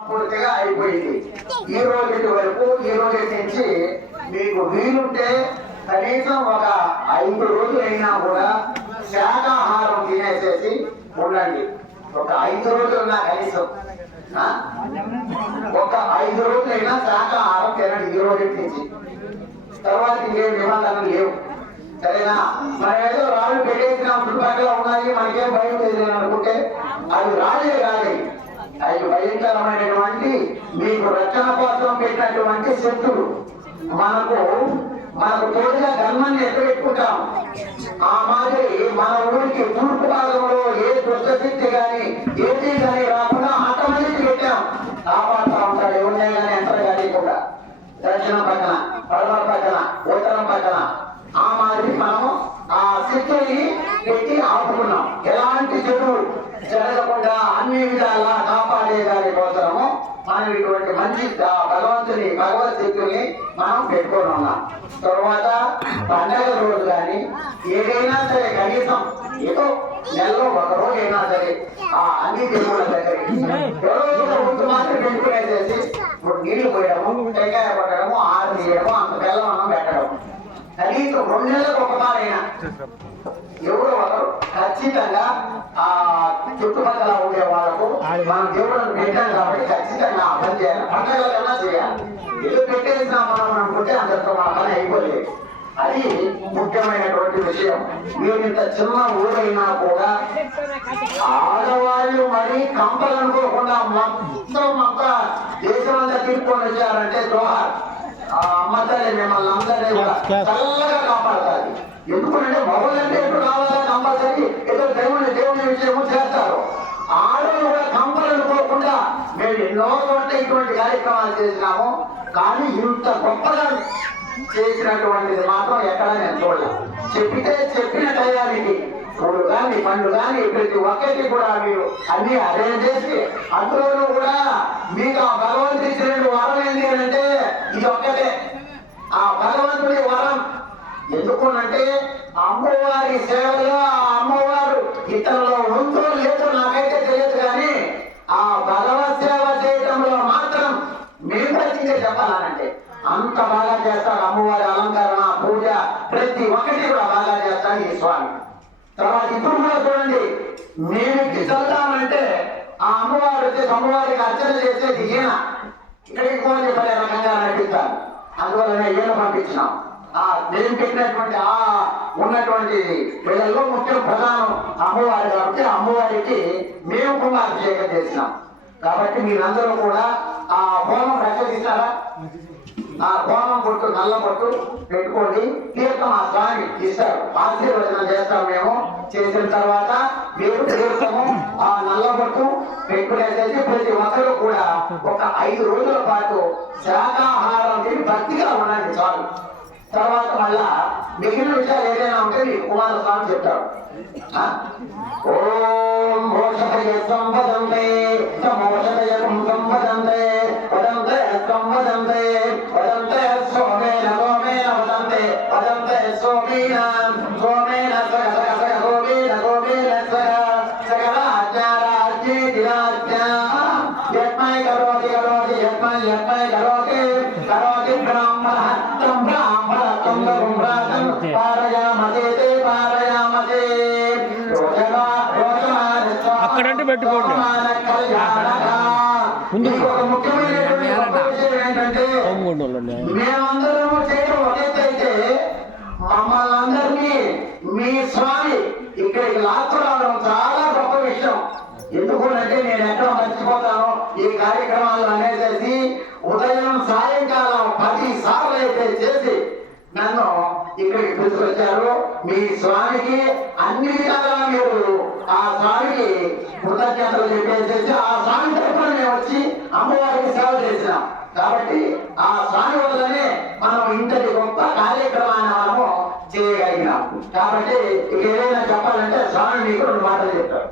పూర్తిగా అయిపోయింది. ఈ రోజు వరకు ఈ రోజు నుంచి మీకు వీలుంటే కనీసం ఒక 5 రోజులైనా కూడా శాకాహారం తినేసేసి ఉండండి. ఒక 5 రోజులన్నా కనీసం ఒక 5 రోజులైనా శాకాహారం తినండి ఈ రోజు నుంచి. తర్వాత ఇంకేం నిబంధనలు లేవు, సరేనా? మనం ఏదో రాళ్ళు పెట్టేసిన చుట్టుపక్కల ఉన్నాయి, మనకేం భయం లేదు అనుకుంటే అది రాళ్ళే కాదు, అవి భయంకరమైనటువంటి మీకు రక్షణ కోసం పెట్టినటువంటి శక్తులు. మనకు తోడుగా ధర్మాన్ని ఎక్కబెట్టుకుంటాం. ఆ మాదిరి మన ఊరికి తూర్పు భాగంలో ఏ దుష్టశక్తి కానీ ఏది కానీ రాకుండా ఆటోమేటిక్ పెట్టాం. కాపాడుతూ ఉంటాడు ఎవరినే కానీ ఎంటర్ కానీ కూడా. దక్షిణం పక్కన, పడమర పక్కన, ఉత్తరం పక్కన ఆ మాదిరి మనము ఆ శక్తిని పెట్టి ఆపుకున్నాం. ఎలాంటి చెడు జరగకుండా అన్ని విధాలా కాపాడే దాని కోసము మనం ఇటువంటి మంచి భగవంతుని భగవత్ శక్తుల్ని మనం పెట్టుకొని ఉన్నాం. తర్వాత పండగ రోజు కానీ ఏదైనా సరే కనీసం ఏదో నెలలో ఒక రోజు అయినా సరే ఆ అన్ని దేవుళ్ళ దగ్గరికి రోజు మాత్రం పెట్టుకునేసేసి ఇప్పుడు నీళ్లు పోయడము, టెంకాయ కొట్టడము, ఆరు తీయడము, అంత బెల్లం అన్నం పెట్టడం. కనీసం 2 నెలలకు ఒకసారైనా ఎవరు ఒకరు ఖచ్చితంగా ఆ చుట్టుపక్కల ఉండే వాళ్ళకు మనం దేవుళ్ళను పెట్టాం కాబట్టి ఖచ్చితంగా ఆ పని చేయాలి. పండగలకన్నా చేయాలి. ఏదో పెట్టేసినా మనం అనుకుంటే అందరితో మన పని అయిపోలేదు. అది ముఖ్యమైనటువంటి విషయం. మీరు ఇంత చిన్న ఊరైనా కూడా ఆడవాళ్ళు మరి కంపలు అనుకోకుండా మొత్తం అంతా దేశం అంతా తీసుకొని వచ్చారంటే జోహార్. అమ్మ తల్లి మిమ్మల్ని అందరినీ కూడా చల్లగా కాపాడుతుంది. ఎందుకంటే మగవాళ్ళంటే ఎప్పుడు కావాలా కంపల్సరీ ఏదో దేవుని విషయము చేస్తారు. ఆడవాళ్ళు కూడా కంపలు అనుకోకుండా మేము ఎన్నో చోట్ల ఇటువంటి కార్యక్రమాలు చేసినాము, కానీ ఇంత గొప్పగా చేసినటువంటిది మాత్రం ఎక్కడ నేను చూడలేదు. చెప్పిన టయానికి పూలు కానీ పండ్లు కానీ ప్రతి ఒక్కటి కూడా మీరు అన్ని అరేంజ్ చేసి అందులోనూ కూడా మీకు ఆ భగవంతుడి ఇచ్చిన వరం ఏంటి అంటే ఇది ఒక్కటే. ఆ భగవంతుడి వరం ఎందుకునంటే అమ్మవారి సేవలో ఆ అమ్మవారు ఇతరులో ఉందో లేదో నాకైతే తెలియదు, కానీ ఆ భగవత్ సేవ చేయడంలో మాత్రం మేము ప్రత్యేకంగా చెప్పాలనంటే అంత బాగా చేస్తాడు. అమ్మవారి అలంకరణ, పూజ ప్రతి ఒక్కటి కూడా బాగా చేస్తాడు ఈ స్వామి. తర్వాత ఇప్పుడు కూడా చూడండి, మేము చదువుతామంటే ఆ అమ్మవారు వచ్చేసి అమ్మవారికి అర్చన చేసేది ఈయన. ఇక్కడికి పోని పడే రకంగా నడిపిస్తారు. అందువల్లనే ఈయన పంపించినాం. నేను పెట్టినటువంటి ఆ ఉన్నటువంటి పిల్లల్లో ముఖ్యం ప్రధానం అమ్మవారి కాబట్టి అమ్మవారికి మేము కుంభాభిషేకం చేసినాం. కాబట్టి మీరందరూ కూడా ఆ హోమం రక్షిస్తారా? ఆ హోమం పొట్టు నల్ల పొట్టు పెట్టుకోండి. తీర్థం ఆ స్వామి ఇస్తారు, ఆశీర్వచనం చేస్తాం. మేము చేసిన తర్వాత మీరు తీర్థము ఆ నల్ల పొట్టు పెట్టుకునేసేసి ప్రతి ఒక్కరు కూడా ఒక 5 రోజుల పాటు శాకాహారం తిని భక్తిగా ఉండండి చాలు. తర్వాత మళ్ళా మిగిలిన విషయాలు ఏదైనా ఉంటే మీకు కుమారస్వామి చెప్తారు. ఓం మోషయ సంవదంతే సమోషయ సంవదంతే వదంతే సంవదంతే వదంతే సోమేన సోమేన వదంతే వదంతే సోమేన సోమేన సగ సగ సగ గోమేన గోమేన సగ సగరాజ్ఞారాజ్ఞే దిరాజ్ఞా యత్మై కరోతి కరోతి యత్మై యత్మై కరోతి కరోతి బ్రాహ్మణ తం బ్రాహ్మణ తం బ్రాహ్మణ పారయామతే పారయామతే అక్కడంటే పెట్టుకోండి. మేమందరము చేయడం ఒకటైతే మమ్మల్ని అందరినీ మీ స్వామి ఇక్కడికి లాక్కురావడం చాలా గొప్ప విషయం. ఎందుకంటే నేను ఎక్కడ మర్చిపోతాను ఈ కార్యక్రమాలు అనేసి ఉదయం సాయంకాలం 10 సార్లు అయితే చేసి నన్ను ఇక్కడికి తీసుకొచ్చారు. మీ స్వామికి అన్ని విధాలా మీరు ఆ స్వామికి కృతజ్ఞతలు చెప్పేసేసి ఆ స్వామి తరఫున మేము వచ్చి అమ్మవారికి సేవ చేసినాం. కాబట్టి ఆ స్వామి వల్లనే మనం ఇంతటి గొప్ప కార్యక్రమాన్ని మనము చేయగలిగినాం. కాబట్టి ఇక ఏదైనా చెప్పాలంటే స్వామి మీకు 2 మాటలు చెప్తారు.